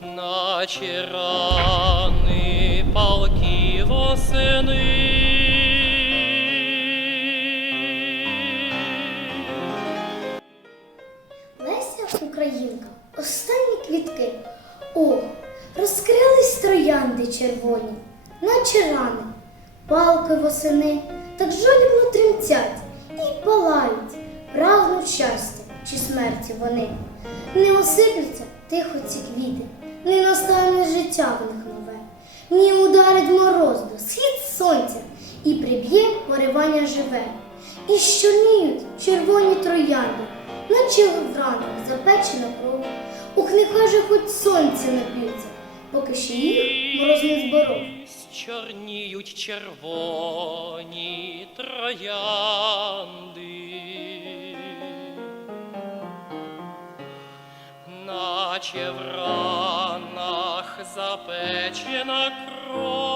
наче рани восени. Леся Українка, останні квітки. О, розкрились троянди червоні, наче рани, палки восени, так жолібно тремтять і палають, прагнуть щастя чи смерті вони. Не осиплються настане життя в них нове, ні ударить мороз до схід сонця і приб'є поривання живе. І щорніють червоні троянди, наче в ранах запечена кров. Ух, нехай же хоч сонце нап'ється, поки ще їх мороз не зборов. Чорніють червоні троянди, наче в ранах запечена кров.